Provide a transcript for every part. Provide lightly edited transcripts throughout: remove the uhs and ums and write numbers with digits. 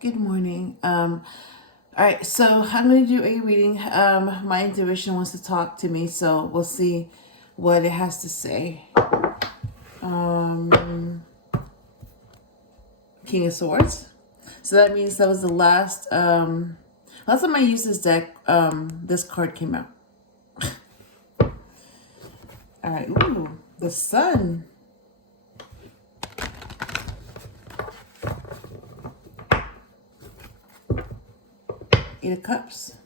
Good morning. All right, so I'm going to do a reading. My intuition wants to talk to me, so we'll see what it has to say. King of Swords. So that means that was the last time I used this deck, this card came out. All right, ooh, the Sun. Eight of Cups.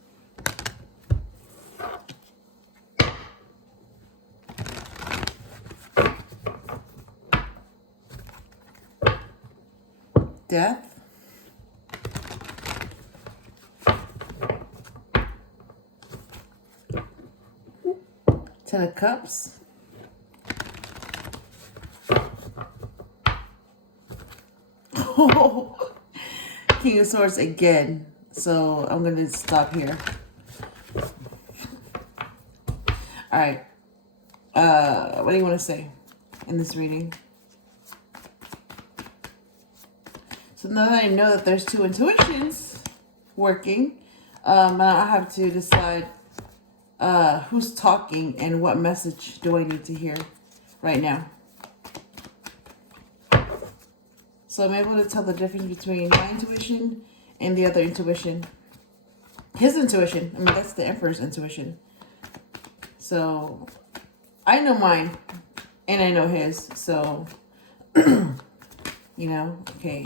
Death. Ten of Cups. King of Swords again. So I'm going to stop here. All right. What do you want to say in this reading? So now that I know that there's two intuitions working, I have to decide who's talking and what message do I need to hear right now. So I'm able to tell the difference between my intuition and the other intuition. His intuition. I mean, that's the Emperor's intuition. So I know mine and I know his. So, you know, okay.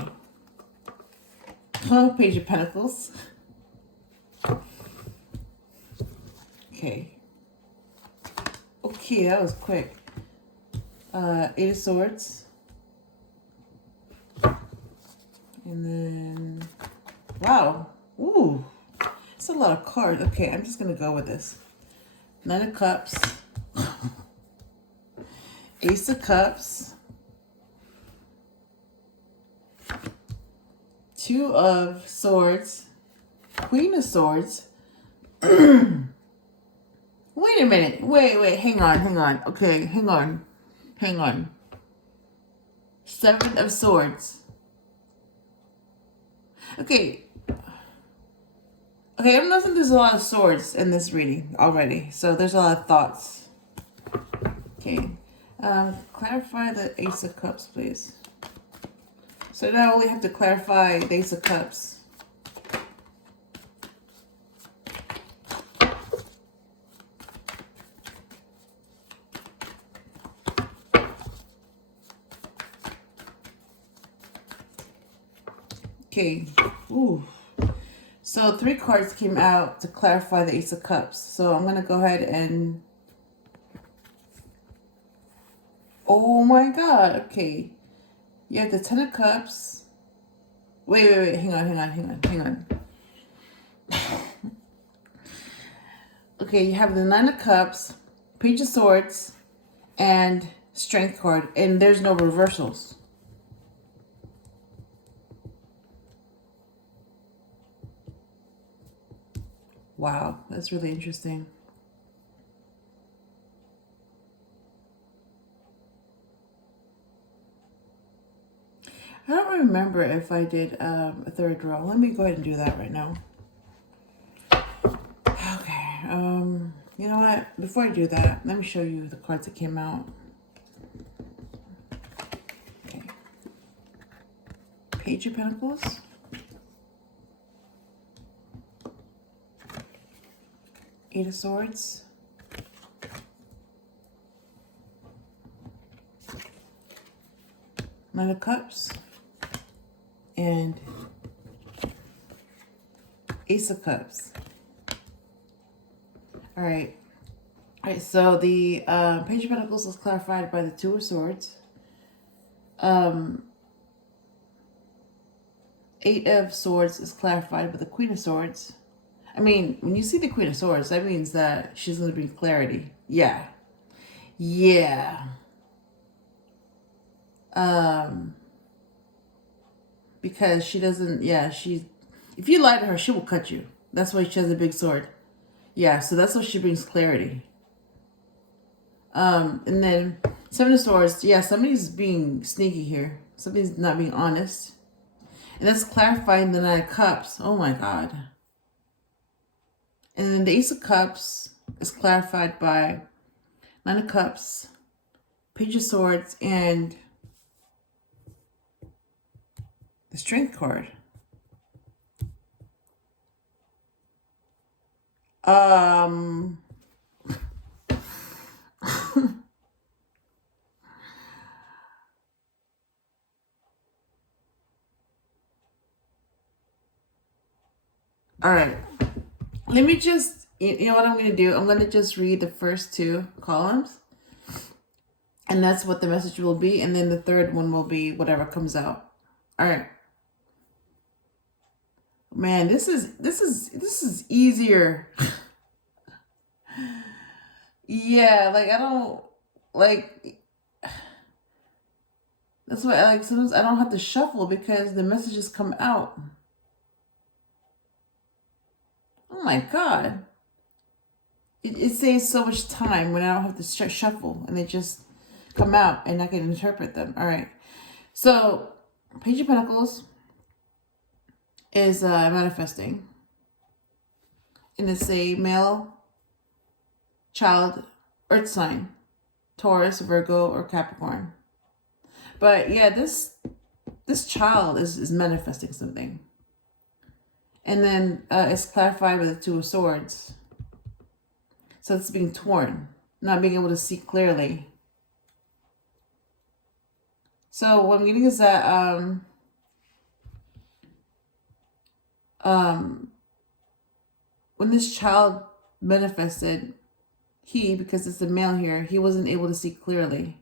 Page of Pentacles. Okay. Okay, that was quick. Eight of Swords. And then, wow. Ooh, it's a lot of cards. Okay, I'm just going to go with this. Nine of Cups. Ace of Cups. Two of Swords. Queen of Swords. Wait a minute. Wait. Hang on. Okay, hang on. Seven of Swords. Okay, I'm noticing there's a lot of swords in this reading already. So there's a lot of thoughts. Okay. Clarify the Ace of Cups, please. So now I only have to clarify the Ace of Cups. Okay. Ooh. So 3 cards came out to clarify the Ace of Cups. So I'm going to go ahead and... Oh my God. Okay. You have the Ten of Cups. Wait. Hang on. Okay, you have the Nine of Cups, Page of Swords, and Strength card. And there's no reversals. Wow, that's really interesting. I don't remember if I did a third row. Let me go ahead and do that right now. Okay, you know what? Before I do that, let me show you the cards that came out. Okay. Page of Pentacles. Eight of Swords. Nine of Cups. And Ace of Cups. All right, so the Page of Pentacles is clarified by the Two of Swords. Eight of Swords is clarified by the Queen of Swords. I mean, when you see the Queen of Swords, that means that she's going to bring clarity. Yeah. Because she doesn't, if you lie to her, she will cut you. That's why she has a big sword. Yeah, so that's why she brings clarity. And then Seven of Swords, yeah, somebody's being sneaky here. Somebody's not being honest. And that's clarifying the Nine of Cups. Oh my God. And then the Ace of Cups is clarified by Nine of Cups, Page of Swords, and the Strength card. All right. Let me just, you know what I'm going to do? I'm going to just read the first two columns. And that's what the message will be. And then the third one will be whatever comes out. All right. Man, this is easier. Yeah, like I don't like that's why I like sometimes I don't have to shuffle because the messages come out. Oh my God. It saves so much time when I don't have to shuffle and they just come out and I can interpret them. All right. So, Page of Pentacles is manifesting. And it's a male child, earth sign, Taurus, Virgo, or Capricorn. But yeah, this child is manifesting something. And then it's clarified with the Two of Swords. So it's being torn, not being able to see clearly. So what I'm getting is that when this child manifested, because it's a male here, he wasn't able to see clearly.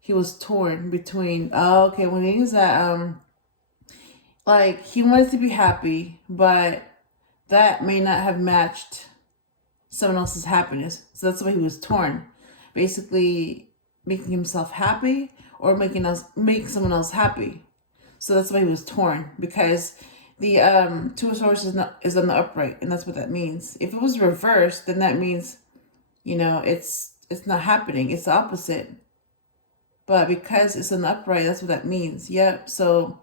He was torn between, okay, when he was that, like, he wanted to be happy, but that may not have matched someone else's happiness. So that's why he was torn. Basically, making himself happy or make someone else happy. So that's why he was torn, because the Two of Swords is on the upright, and that's what that means. If it was reversed, then that means, you know, it's not happening. It's the opposite. But because it's an upright, that's what that means. Yep. So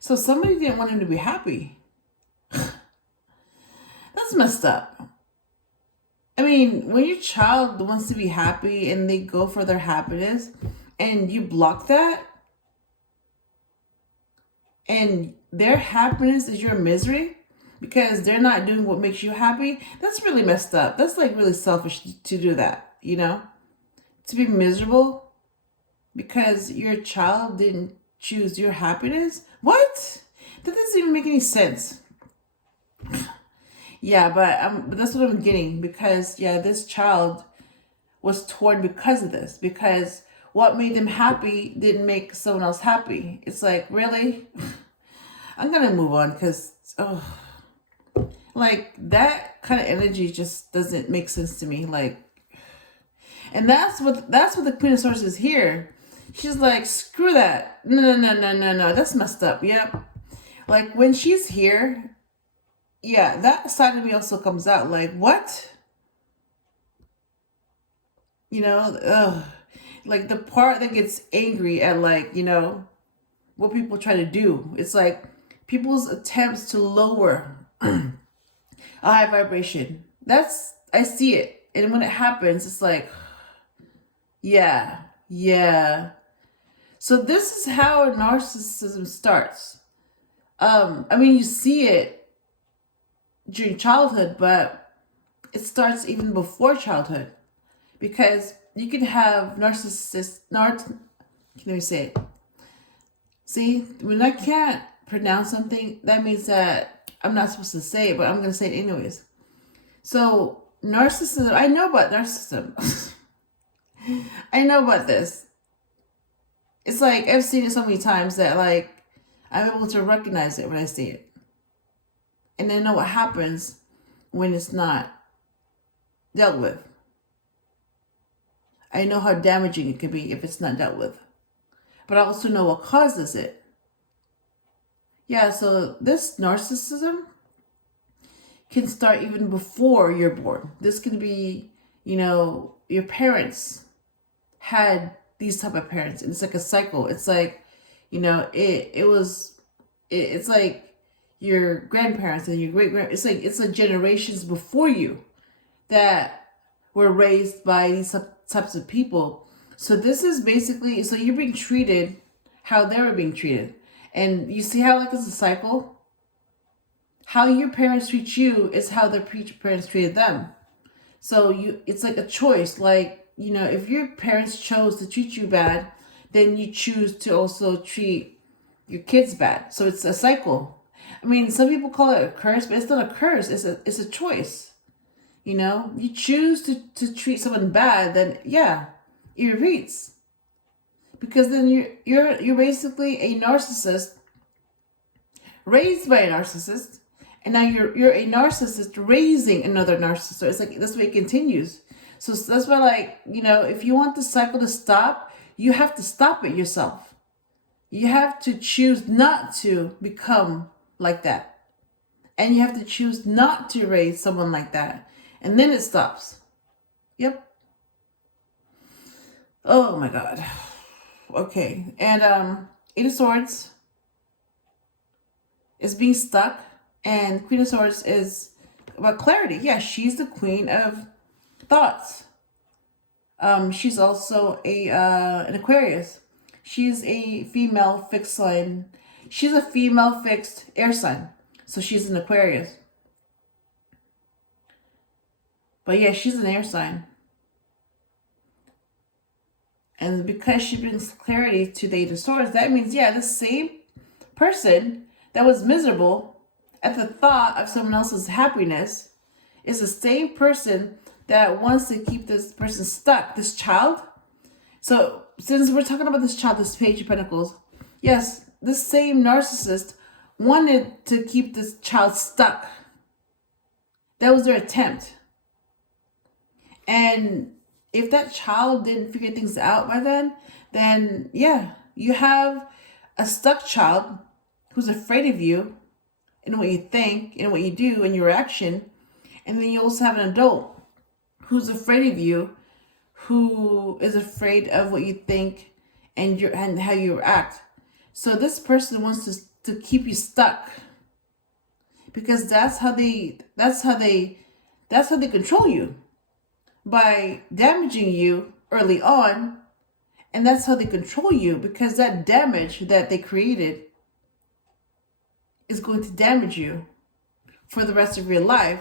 somebody didn't want him to be happy. That's messed up. I mean, when your child wants to be happy and they go for their happiness and you block that, and their happiness is your misery because they're not doing what makes you happy, that's really messed up. That's like really selfish to do that, you know? To be miserable because your child didn't choose your happiness? What? That doesn't even make any sense. Yeah, but that's what I'm getting, because yeah, this child was torn because of this, because what made them happy didn't make someone else happy. It's like, really? I'm gonna move on, because like that kind of energy just doesn't make sense to me. Like, and that's what the Queen of Swords is here. She's like, screw that. No. That's messed up. Yep. Like when she's here, yeah, that side of me also comes out. Like, what? You know, like the part that gets angry at, like, you know, what people try to do. It's like people's attempts to lower a high vibration. I see it. And when it happens, it's like, yeah. So this is how narcissism starts. I mean, you see it during childhood, but it starts even before childhood, because you can have let me say it. See, when I can't pronounce something, that means that I'm not supposed to say it, but I'm going to say it anyways. So narcissism, I know about narcissism. I know about this. It's like, I've seen it so many times that, like, I'm able to recognize it when I see it. And I know what happens when it's not dealt with. I know how damaging it can be if it's not dealt with. But I also know what causes it. Yeah, so this narcissism can start even before you're born. This can be, you know, your parents had these type of parents, and it's like a cycle. It's like, You know, it's like your grandparents and your it's like generations before you that were raised by these types of people. So this is basically, so you're being treated how they were being treated. And you see how like it's a cycle? How your parents treat you is how their parents treated them. So it's like a choice. Like, you know, if your parents chose to treat you bad, then you choose to also treat your kids bad. So it's a cycle. I mean, some people call it a curse, but it's not a curse. It's a choice. You know, you choose to treat someone bad, then yeah, it repeats. Because then you're basically a narcissist raised by a narcissist, and now you're a narcissist raising another narcissist. So it's like this way it continues. So that's why, like, you know, if you want the cycle to stop, you have to stop it yourself. You have to choose not to become like that. And you have to choose not to raise someone like that. And then it stops. Yep. Oh my God. Okay. And Eight of Swords is being stuck. And Queen of Swords is about clarity. Yeah, she's the queen of thoughts. She's also an Aquarius. She's a female fixed sign. She's a female fixed air sign. So she's an Aquarius. But yeah, she's an air sign. And because she brings clarity to the Eight of Swords, that means, yeah, the same person that was miserable at the thought of someone else's happiness is the same person that wants to keep this person stuck, this child. So since we're talking about this child, this Page of Pentacles, yes, this same narcissist wanted to keep this child stuck. That was their attempt. And if that child didn't figure things out by then yeah, you have a stuck child who's afraid of you and what you think and what you do and your action. And then you also have an adult who's afraid of you, who is afraid of what you think and how you act. So this person wants to keep you stuck, because that's how they control you, by damaging you early on. And that's how they control you, because that damage that they created is going to damage you for the rest of your life.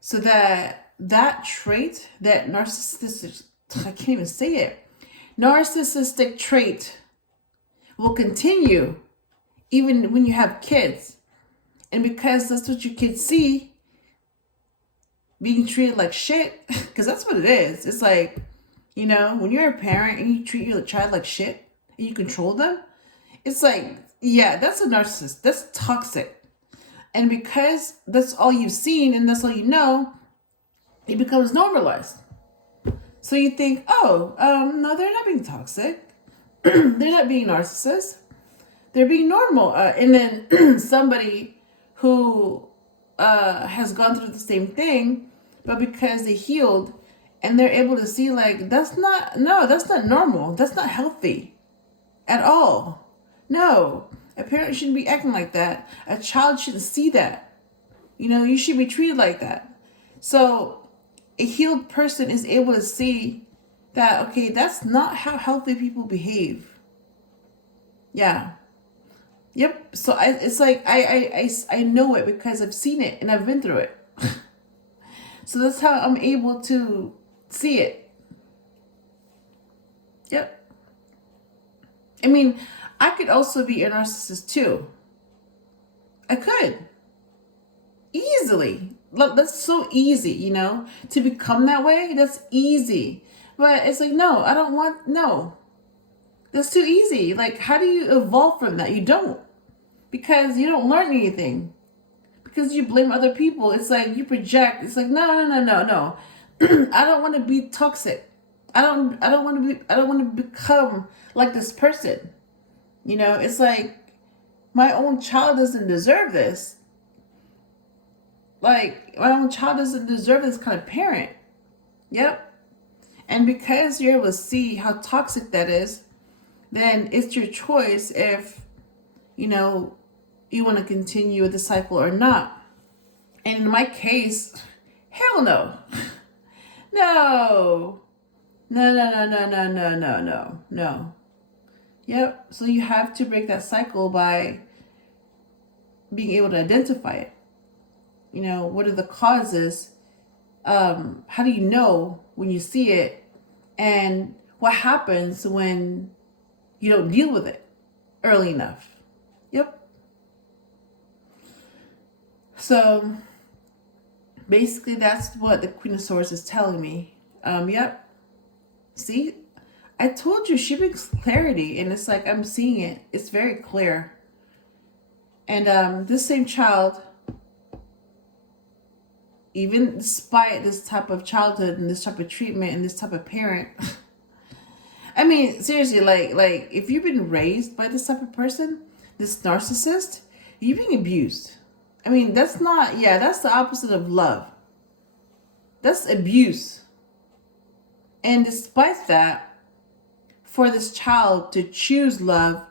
So that trait, that narcissistic, I can't even say it, narcissistic trait will continue even when you have kids. And because that's what your kids see, being treated like shit, because that's what it is. It's like, you know, when you're a parent and you treat your child like shit and you control them, it's like, yeah, that's a narcissist. That's toxic. And because that's all you've seen and that's all you know, it becomes normalized. So you think, oh, no, they're not being toxic. They're not being narcissists. They're being normal. And then somebody who has gone through the same thing, but because they healed and they're able to see, like, that's not normal. That's not healthy at all. No, a parent shouldn't be acting like that. A child shouldn't see that. You know, you should be treated like that. So a healed person is able to see that, okay, that's not how healthy people behave. Yeah. Yep. So it's like I know it because I've seen it and I've been through it. So that's how I'm able to see it. Yep. I mean, I could also be a narcissist too. I could. Easily. Look, that's so easy, you know, to become that way. That's easy. But it's like, no, I don't want, no. That's too easy. Like, how do you evolve from that? You don't. Because you don't learn anything. Because you blame other people. It's like you project. It's like, no. I don't want to be toxic. I don't want to become like this person. You know, it's like my own child doesn't deserve this. Like, my own child doesn't deserve this kind of parent. Yep. And because you're able to see how toxic that is, then it's your choice if you know, you want to continue with the cycle or not. And in my case, hell no. No. No, no, no, no, no, no, no, no, no. Yep. So you have to break that cycle by being able to identify it. You know, what are the causes? How do you know when you see it? And what happens when you don't deal with it early enough? Yep. So basically that's what the Queen of Swords is telling me. Yep. See, I told you she brings clarity, and it's like I'm seeing it. It's very clear. And this same child, even despite this type of childhood and this type of treatment and this type of parent, I mean, seriously, like if you've been raised by this type of person, this narcissist, you're being abused. I mean, that's not, yeah, that's the opposite of love. That's abuse. And despite that, for this child to choose love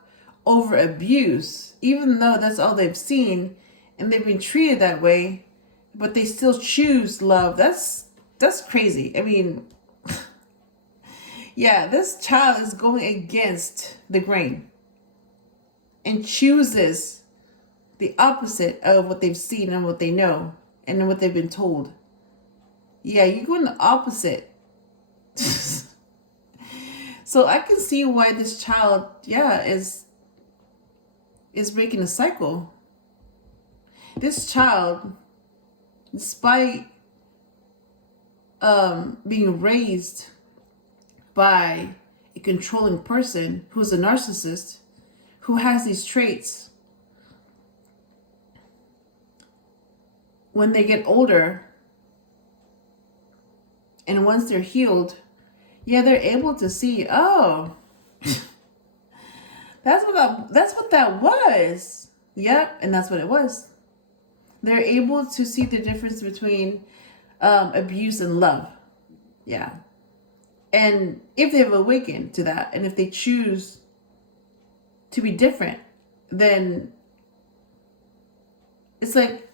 over abuse, even though that's all they've seen and they've been treated that way, but they still choose love, that's crazy. I mean, yeah, this child is going against the grain and chooses the opposite of what they've seen and what they know and what they've been told. Yeah, you're going the opposite. So I can see why this child, yeah, is breaking a cycle. This child, despite being raised by a controlling person who's a narcissist, who has these traits, when they get older and once they're healed, yeah, they're able to see, oh, that's what that was. Yep, and that's what it was. They're able to see the difference between abuse and love. Yeah. And if they've awakened to that, and if they choose to be different, then it's like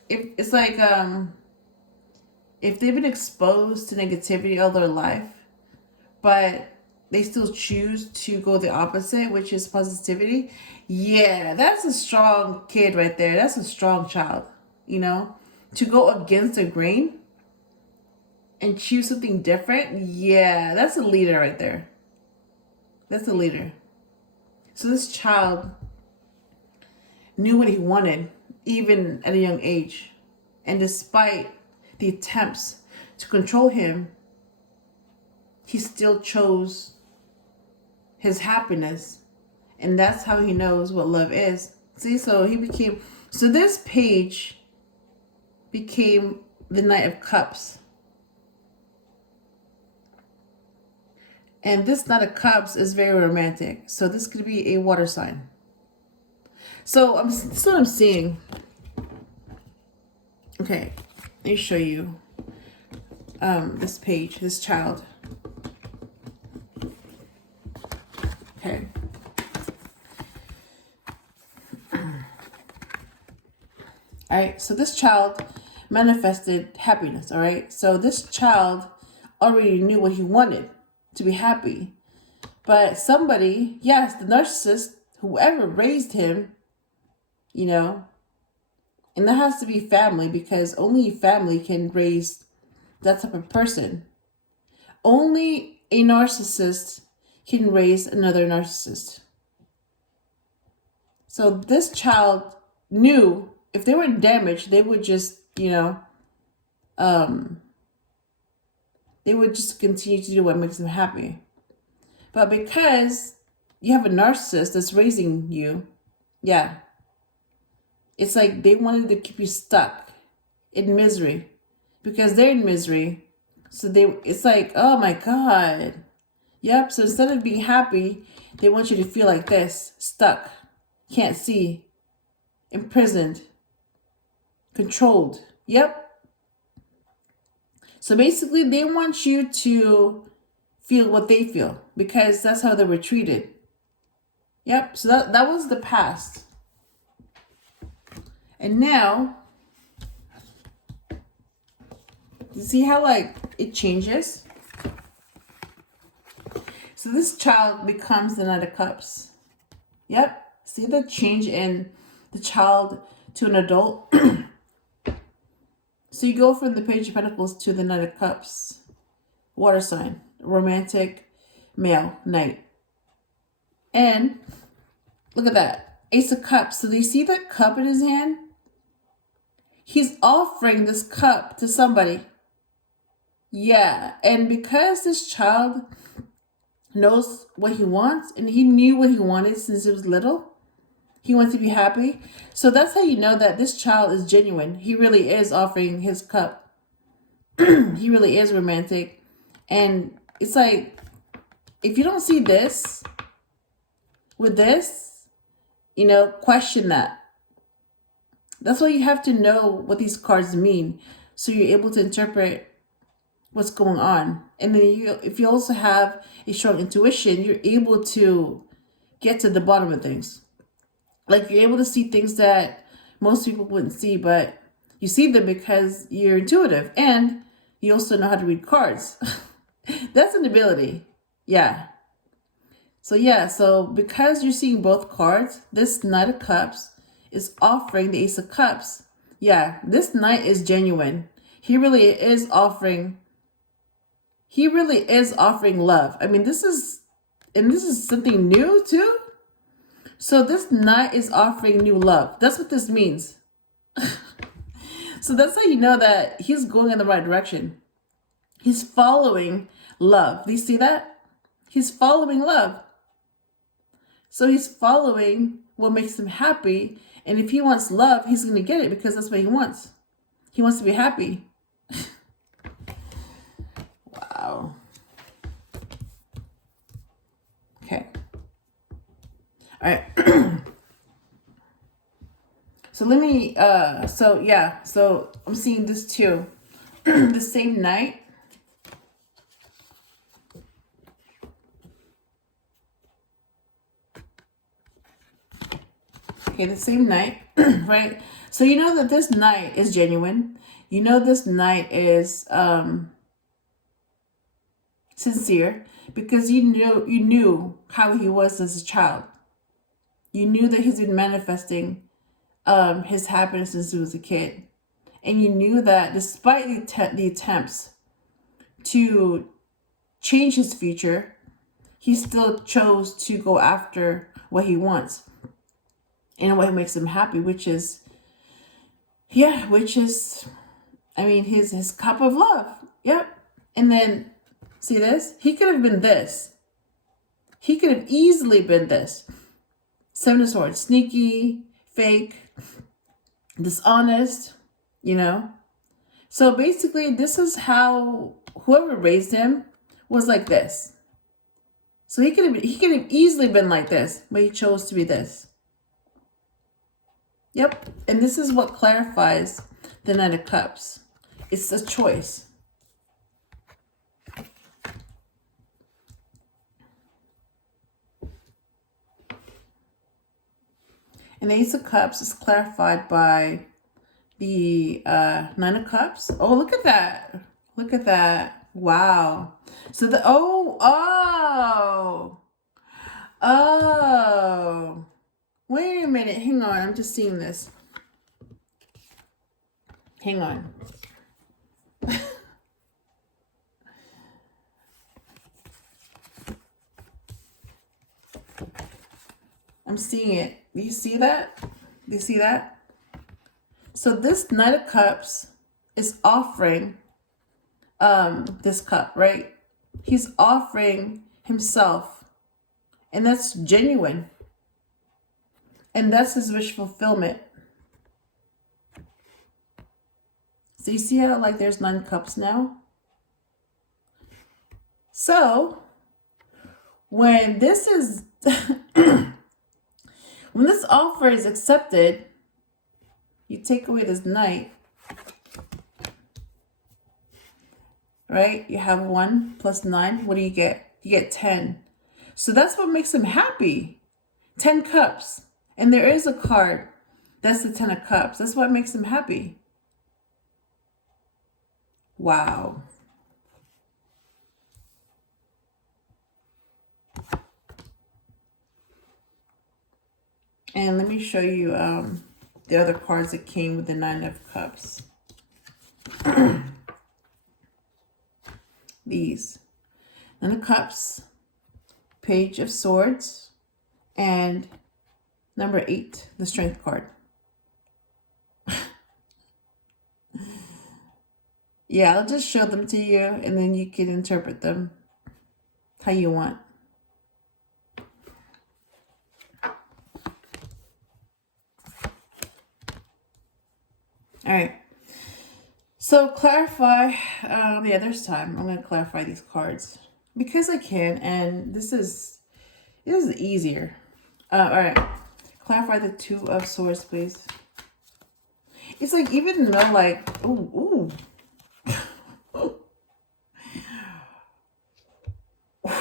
if they've been exposed to negativity all their life, but they still choose to go the opposite, which is positivity. Yeah, that's a strong kid right there. That's a strong child, you know, to go against the grain and choose something different. Yeah, that's a leader right there. That's a leader. So this child knew what he wanted, even at a young age. And despite the attempts to control him, he still chose his happiness. And that's how he knows what love is. See, so this page became the Knight of Cups. And this Knight of Cups is very romantic. So this could be a water sign. So that's what I'm seeing. Okay, let me show you this page, this child. Okay. All right, so this child manifested happiness, all right? So this child already knew what he wanted, to be happy. But somebody, yes, the narcissist, whoever raised him, you know, and that has to be family, because only family can raise that type of person. Only a narcissist can raise another narcissist. So this child knew if they were damaged, they would just, you know, they would just continue to do what makes them happy. But because you have a narcissist that's raising you, yeah, it's like they wanted to keep you stuck in misery because they're in misery. So it's like, oh my God. Yep. So instead of being happy, they want you to feel like this, stuck, can't see, imprisoned, controlled. Yep. So basically they want you to feel what they feel because that's how they were treated. Yep. So that was the past. And now, you see how like it changes? So this child becomes the Knight of Cups. Yep. See the change in the child to an adult? So you go from the Page of Pentacles to the Knight of Cups. Water sign. Romantic male knight. And look at that. Ace of Cups. So do you see that cup in his hand? He's offering this cup to somebody. Yeah. And because this child knows what he wants, and he knew what he wanted since he was little, he wants to be happy. So that's how you know that this child is genuine. He really is offering his cup. He really is romantic. And it's like, if you don't see this with this, you know, question that. That's why you have to know what these cards mean, so you're able to interpret what's going on. And then if you also have a strong intuition, you're able to get to the bottom of things. Like, you're able to see things that most people wouldn't see, but you see them because you're intuitive, and you also know how to read cards. That's an ability. Yeah. So because you're seeing both cards, this Knight of Cups is offering the Ace of Cups. Yeah, this knight is genuine. He really is offering love. I mean, this is something new too. So this knight is offering new love. That's what this means. So that's how you know that he's going in the right direction. He's following love. Do you see that? He's following love. So he's following what makes him happy. And if he wants love, he's going to get it, because that's what he wants. He wants to be happy. Wow. Okay. All right. So let me, so I'm seeing this too. The same night. Okay, the same night, right? So you know that this night is genuine. You know this night is sincere, because you knew how he was as a child. You knew that he's been manifesting his happiness since he was a kid. And you knew that despite the attempts to change his future, he still chose to go after what he wants and what makes him happy, which is, I mean, his cup of love. Yep. And then, see this? He could have been this. He could have easily been this. Seven of Swords. Sneaky, fake, dishonest, you know? So basically, this is how whoever raised him was like this. So he could have easily been like this, but he chose to be this. Yep. And this is what clarifies the Knight of Cups. It's a choice. And the Ace of Cups is clarified by the Nine of Cups. Oh, look at that. Look at that. Wow. So oh. Wait a minute. Hang on. I'm just seeing this. Hang on. I'm seeing it. Do you see that? Do you see that? So this Knight of Cups is offering this cup, right? He's offering himself. And that's genuine. And that's his wish fulfillment. So you see how like there's 9 cups now? So when this is when this offer is accepted, you take away this knight, right? You have 1 plus 9. What do you get? You get 10. So that's what makes him happy. 10 cups. And there is a card That's the Ten of Cups. That's what makes him happy. Wow. And let me show you the other cards that came with the Nine of Cups. These. Nine of Cups, Page of Swords, and number 8, the Strength card. Yeah, I'll just show them to you, and then you can interpret them how you want. All right. So clarify, yeah, there's time. I'm going to clarify these cards because I can, and this is easier. All right. Clarify the Two of Swords, please. It's like, even though, like, ooh.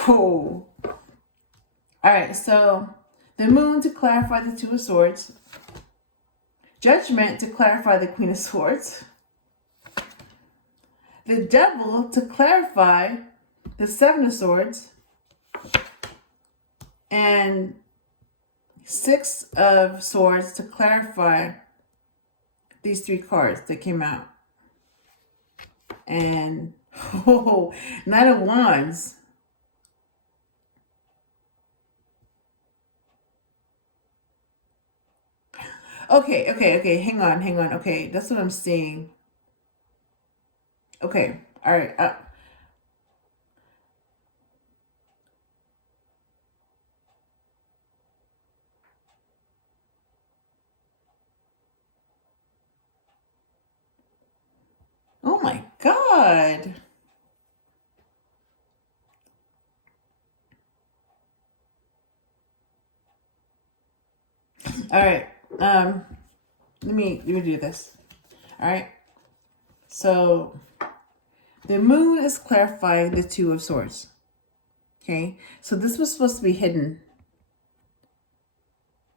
Ooh. All right, so the Moon to clarify the Two of Swords. Judgment to clarify the Queen of Swords. The Devil to clarify the Seven of Swords. And Six of Swords to clarify these 3 cards that came out. And Knight of Wands. Okay. Hang on. Okay, that's what I'm seeing. Okay, all right. Oh my God. All right. Let me do this. All right. So the Moon is clarifying the Two of Swords. Okay. So this was supposed to be hidden.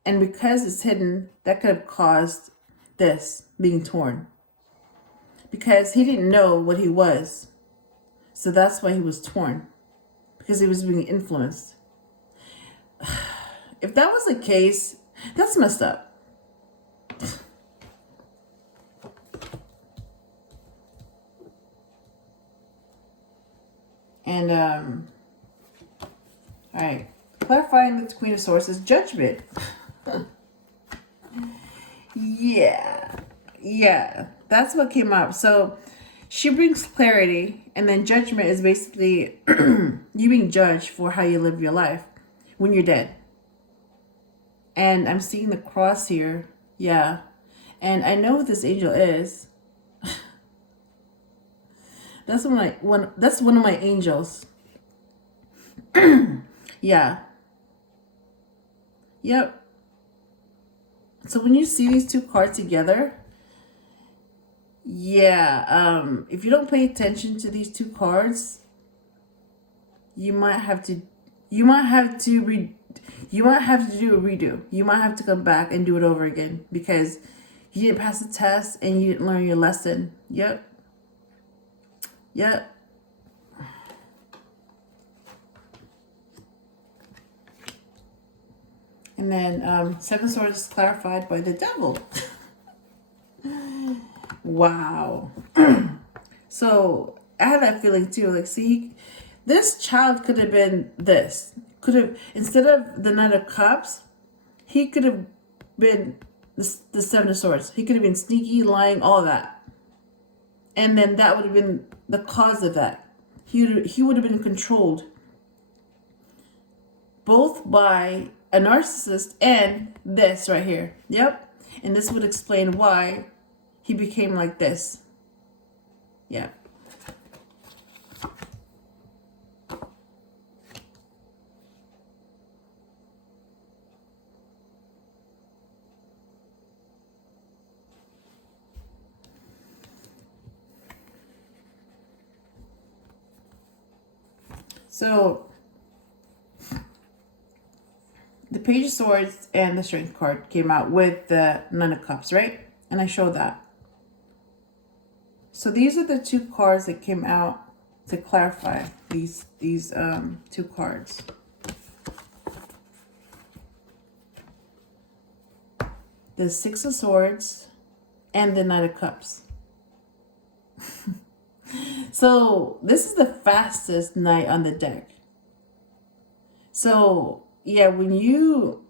And because it's hidden, that could have caused this being torn. Because he didn't know what he was. So that's why he was torn. Because he was being influenced. If that was the case, that's messed up. And, all right. Clarifying the Queen of Swords is Judgment. Yeah. That's what came up. So she brings clarity, and then judgment is basically you being judged for how you live your life when you're dead. And I'm seeing the cross here. Yeah. And I know what this angel is. That's one of my angels. Yeah. Yep. So when you see these 2 cards together, yeah, if you don't pay attention to these 2 cards, you might have to do a redo. You might have to come back and do it over again because you didn't pass the test and you didn't learn your lesson. Yep. And then 7 Swords is clarified by the Devil. Wow. So I had that feeling too. Like, see, this child could have been this. Could have, instead of the Knight of Cups, he could have been the Seven of Swords. He could have been sneaky, lying, all of that. And then that would have been the cause of that. He would have been controlled both by a narcissist and this right here. Yep. And this would explain why he became like this. Yeah. So the Page of Swords and the Strength card came out with the Nine of Cups, right? And I showed that. So these are the two cards that came out to clarify these two cards. The Six of Swords and the Knight of Cups. So this is the fastest knight on the deck. So yeah, when you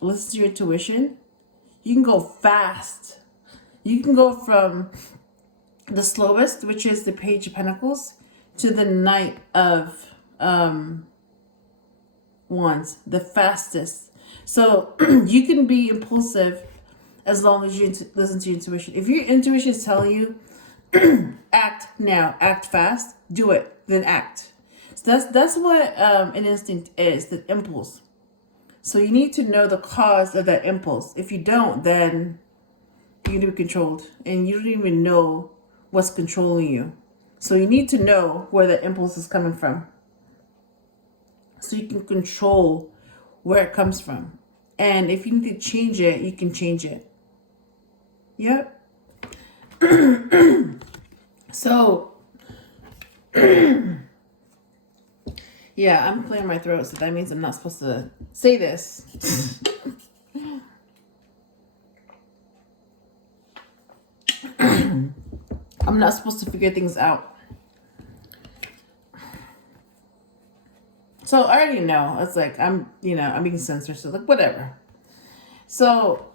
listen to your intuition, you can go fast. You can go from the slowest, which is the Page of Pentacles, to the Knight of Wands, the fastest. So you can be impulsive as long as you listen to your intuition. If your intuition is telling you, act now, act fast, do it, then act. So that's what an instinct is, the impulse. So you need to know the cause of that impulse. If you don't, then you're going to be controlled. And you don't even know what's controlling you. So you need to know where the impulse is coming from. So you can control where it comes from. And if you need to change it, you can change it. Yep. So, yeah, I'm clearing my throat, so that means I'm not supposed to say this. I'm not supposed to figure things out. So I already know. It's like I'm being censored, so like whatever. So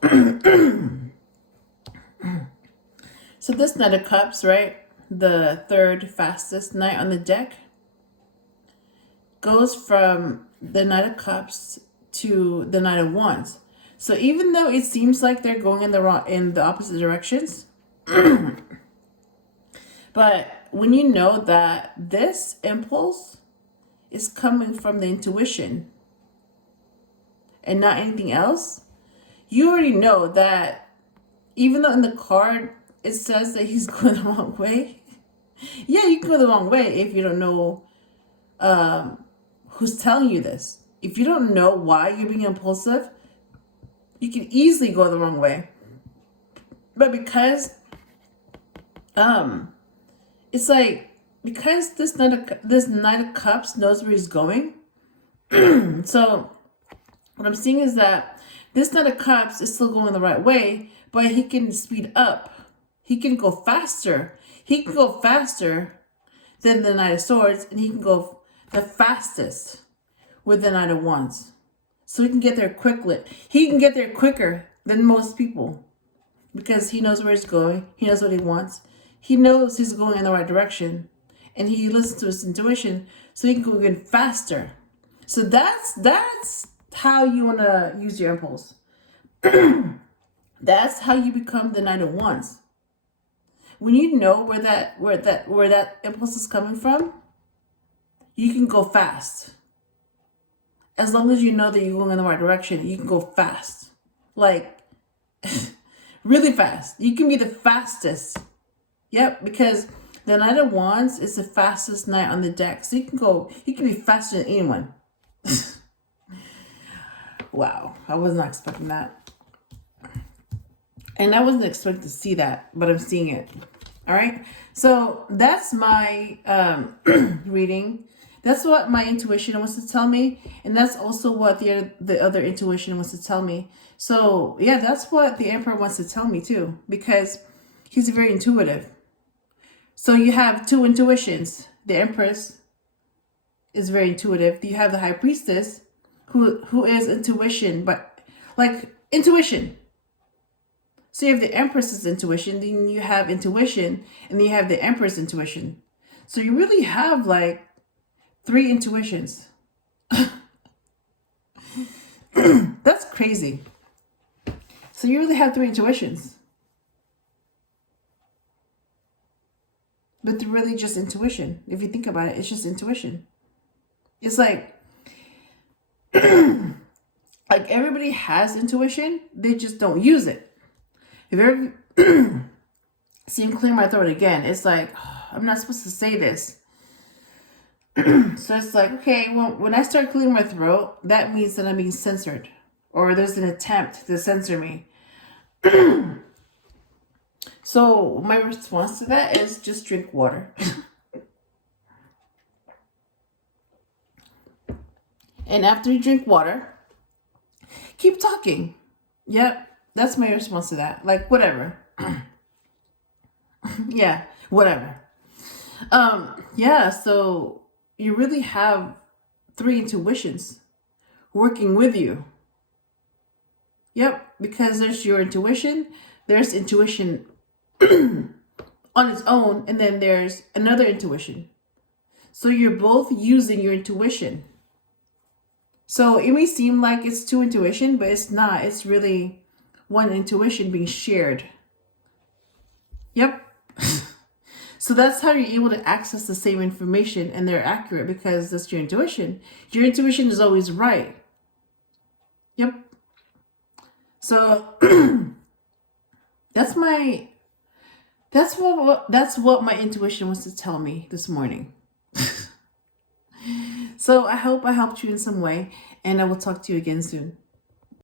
so this Knight of Cups, right? The third fastest knight on the deck goes from the Knight of Cups to the Knight of Wands. So even though it seems like they're going in the opposite directions, but when you know that this impulse is coming from the intuition and not anything else, you already know that even though in the card it says that he's going the wrong way, yeah, you can go the wrong way if you don't know who's telling you this. If you don't know why you're being impulsive, you can easily go the wrong way. But because it's like, because this Knight of Cups knows where he's going. So what I'm seeing is that this Knight of Cups is still going the right way, but he can speed up. He can go faster. He can go faster than the Knight of Swords, and he can go the fastest with the Knight of Wands. So he can get there quickly. He can get there quicker than most people because he knows where he's going. He knows what he wants. He knows he's going in the right direction, and he listens to his intuition, so he can go even faster. So that's how you want to use your impulse. That's how you become the Knight of Wands. When you know where that impulse is coming from, you can go fast. As long as you know that you're going in the right direction, you can go fast. Like, really fast. You can be the fastest. Yep, because the Knight of Wands is the fastest knight on the deck. So you can be faster than anyone. Wow, I was not expecting that. And I wasn't expecting to see that, but I'm seeing it. All right. So that's my reading. That's what my intuition wants to tell me. And that's also what the other intuition wants to tell me. So yeah, that's what the Emperor wants to tell me too, because he's very intuitive. So you have two intuitions. The Empress is very intuitive. You have the High Priestess who is intuition, but like intuition. So you have the Empress's intuition, then you have intuition, and then you have the Emperor's intuition. So you really have like 3 intuitions. That's crazy. So you really have 3 intuitions. But they're really just intuition. If you think about it, it's just intuition. It's like, like everybody has intuition, they just don't use it. If you ever see him clear my throat again, it's like, oh, I'm not supposed to say this. So it's like, okay, well, when I start clearing my throat, that means that I'm being censored. or there's an attempt to censor me. So my response to that is just drink water. And after you drink water, keep talking. Yep, that's my response to that. Like, whatever. Yeah, whatever. Yeah, so you really have 3 intuitions working with you. Yep, because there's your intuition, there's intuition on its own, and then there's another intuition. So you're both using your intuition. So it may seem like it's 2 intuition, but it's not. It's really 1 intuition being shared. Yep. So that's how you're able to access the same information, and they're accurate because that's your intuition. Your intuition is always right. Yep. So that's what my intuition wants to tell me this morning. So I hope I helped you in some way, and I will talk to you again soon.